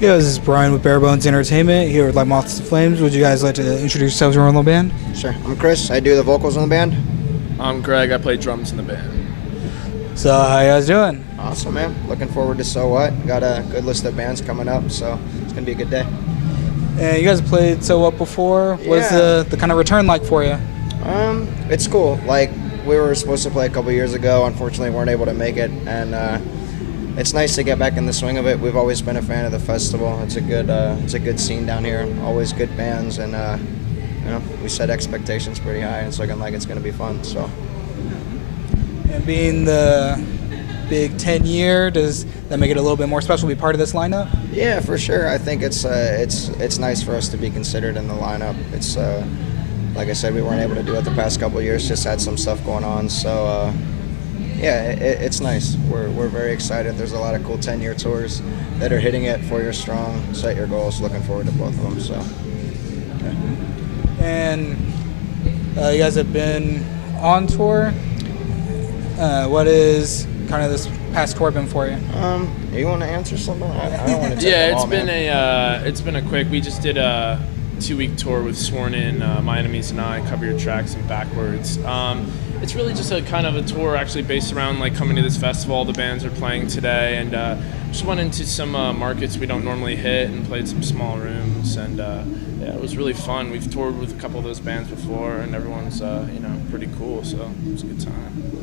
Yeah, this is Brian with BareBones Entertainment here with Like Moths To Flames. Would you guys like to introduce yourselves to your own little band? Sure. I'm Chris. I do the vocals in the band. I'm Greg. I play drums in the band. So, how you guys doing? Awesome, man. Looking forward to So What. Got a good list of bands coming up, so it's going to be a good day. And you guys have played So What before. What's Yeah. the kind of return like for you? It's cool. Like, we were supposed to play a couple years ago. Unfortunately, weren't able to make it, and it's nice to get back in the swing of it. We've always been a fan of the festival. It's a good scene down here. Always good bands, and we set expectations pretty high, and it's looking like it's going to be fun. So. And being the big 10-year, does that make it a little bit more special to be part of this lineup? Yeah, for sure. I think it's nice for us to be considered in the lineup. It's like I said, we weren't able to do it the past couple of years. Just had some stuff going on. So it's nice. We're very excited. There's a lot of cool 10-year tours that are hitting it. 4 years strong. Set your goals. Looking forward to both of them. So. Yeah. And you guys have been on tour. What is kind of this past tour been for you? You want to answer something? I don't want to. It's been a quick. We just did a 2-week tour with Sworn In, My Enemies and I, Cover Your Tracks, and Backwards. It's really just a kind of a tour actually based around like coming to this festival. The bands are playing today, and just went into some markets we don't normally hit and played some small rooms, and it was really fun. We've toured with a couple of those bands before, and everyone's pretty cool, so it was a good time.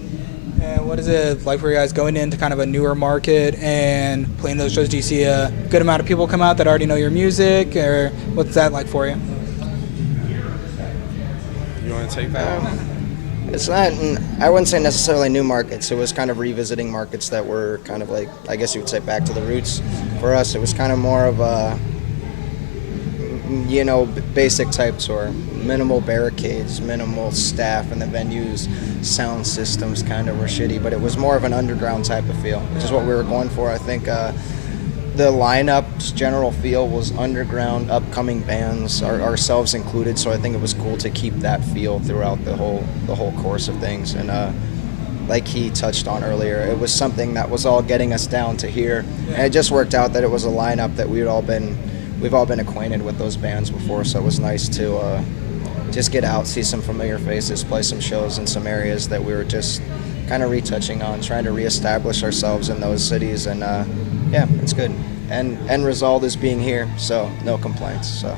And what is it like for you guys going into kind of a newer market and playing those shows? Do you see a good amount of people come out that already know your music, or what's that like for you? You want to take that? It's not, I wouldn't say necessarily new markets. It was kind of revisiting markets that were kind of like, I guess you would say, back to the roots. For us, it was kind of more of a, basic type tour. Minimal barricades, minimal staff in the venues, sound systems kind of were shitty, but it was more of an underground type of feel, which is what we were going for. I think the lineup's general feel was underground, upcoming bands, ourselves included, so I think it was cool to keep that feel throughout the whole course of things. And like he touched on earlier, it was something that was all getting us down to here, and it just worked out that it was a lineup that we've all been acquainted with those bands before, so it was nice to just get out, see some familiar faces, play some shows in some areas that we were just kind of retouching on, trying to reestablish ourselves in those cities, and it's good. And end result is being here, so no complaints. So.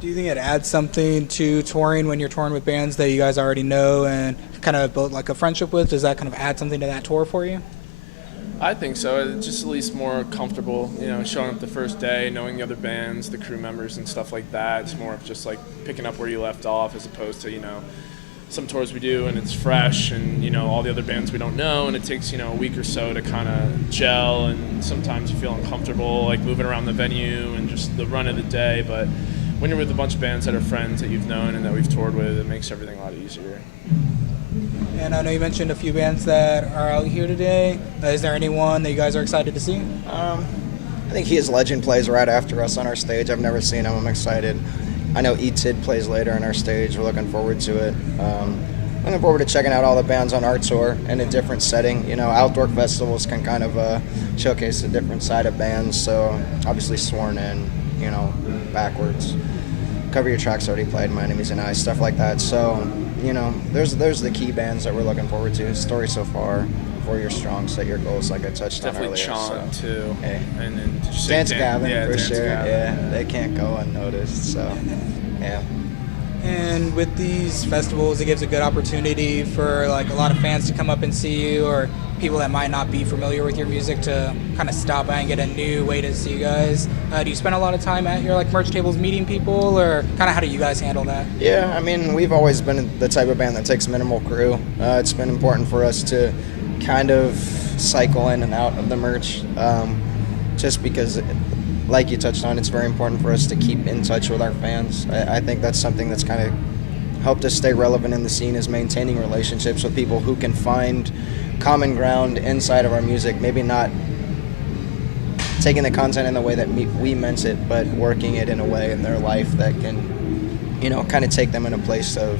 Do you think it adds something to touring when you're touring with bands that you guys already know and kind of built like a friendship with? Does that kind of add something to that tour for you? I think so. It's just at least more comfortable, showing up the first day, knowing the other bands, the crew members and stuff like that. It's more of just like picking up where you left off as opposed to, some tours we do and it's fresh and, all the other bands we don't know, and it takes, a week or so to kind of gel, and sometimes you feel uncomfortable like moving around the venue and just the run of the day. But when you're with a bunch of bands that are friends that you've known and that we've toured with, it makes everything a lot easier. And I know you mentioned a few bands that are out here today. Is there anyone that you guys are excited to see? I think He Is Legend plays right after us on our stage. I've never seen him. I'm excited. I know E-Tid plays later on our stage. We're looking forward to it. Looking forward to checking out all the bands on our tour in a different setting. Outdoor festivals can kind of showcase a different side of bands. So obviously Sworn In, Backwards. Cover Your Tracks already played, My Enemies and I, stuff like that. So, there's the key bands that we're looking forward to. Story So Far, 4 Years Strong, Set Your Goals, like I touched on earlier. Definitely Sean, too. Hey. And then did you say Gavin, for sure. Gavin. Yeah, they can't go unnoticed, so, yeah. And with these festivals, it gives a good opportunity for like a lot of fans to come up and see you, or people that might not be familiar with your music to kind of stop by and get a new way to see you guys. Do you spend a lot of time at your like merch tables meeting people, or kind of how do you guys handle that? Yeah, I mean, we've always been the type of band that takes minimal crew. It's been important for us to kind of cycle in and out of the merch, just because, like you touched on, it's very important for us to keep in touch with our fans. I think that's something that's kind of helped us stay relevant in the scene, is maintaining relationships with people who can find common ground inside of our music, maybe not taking the content in the way that we meant it, but working it in a way in their life that can, kind of take them in a place of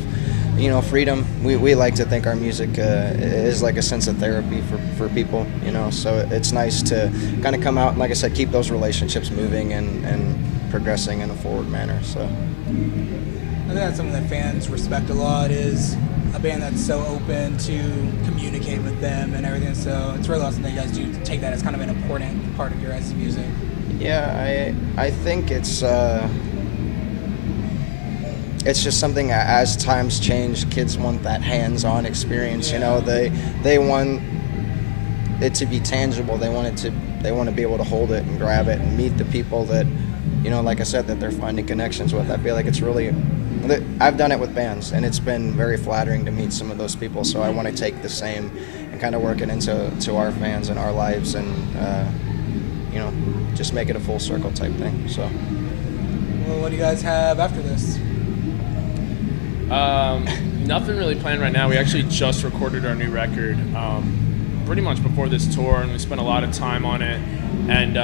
you know, freedom. We like to think our music is like a sense of therapy for people, you know, so it's nice to kind of come out and, like I said, keep those relationships moving and progressing in a forward manner. So I think that's something that fans respect a lot, is a band that's so open to communicate with them and everything. So it's really awesome that you guys do take that as kind of an important part of your guys' music. yeah, I think it's just something, as times change, kids want that hands-on experience. You know, they want it to be tangible. They want to be able to hold it and grab it and meet the people that, you know, like I said, that they're finding connections with. I feel like it's really, I've done it with bands, and it's been very flattering to meet some of those people. So I want to take the same and kind of work it into our fans and our lives, and you know, just make it a full circle type thing. So. Well, what do you guys have after this? Nothing really planned right now. We actually just recorded our new record pretty much before this tour, and we spent a lot of time on it. And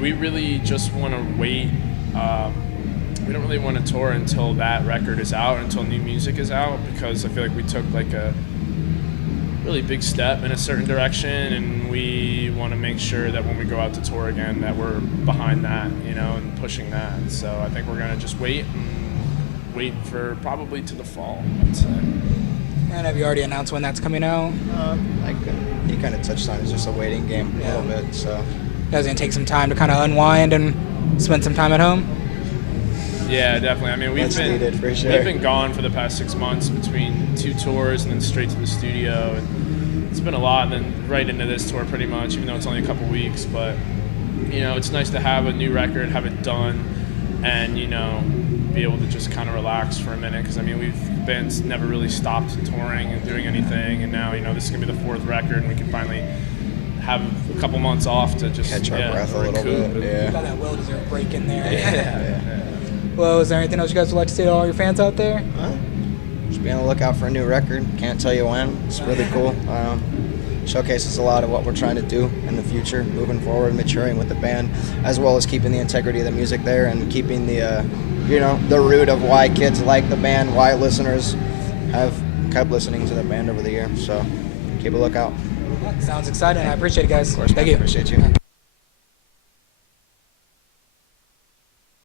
we really just want to wait. We don't really want to tour until that record is out, until new music is out, because I feel like we took like a really big step in a certain direction, and we want to make sure that when we go out to tour again that we're behind that, you know, and pushing that. So I think we're going to just wait for probably to the fall, I'd say. And have you already announced when that's coming out? You kind of touched on it. It's just a waiting game a little bit. So You guys gonna take some time to kind of unwind and spend some time at home? Yeah, definitely. I mean, we've been gone for the past 6 months between 2 tours and then straight to the studio, and it's been a lot. And then right into this tour, pretty much, even though it's only a couple weeks. But you know, it's nice to have a new record, have it done, and you know, be able to just kind of relax for a minute, because I mean, we've been never really stopped touring and doing anything, and now, you know, this is gonna be the 4th record, and we can finally have a couple months off to just catch our breath a little bit. You got that well-deserved break in there. Yeah. Well, is there anything else you guys would like to say to all your fans out there? Just be on the lookout for a new record. Can't tell you when. It's really cool. Showcases a lot of what we're trying to do in the future, moving forward, maturing with the band, as well as keeping the integrity of the music there and keeping the you know, the root of why kids like the band, why listeners have kept listening to the band over the years. So keep a lookout. Sounds exciting. I appreciate it, guys. Of course, Thank you. Appreciate you.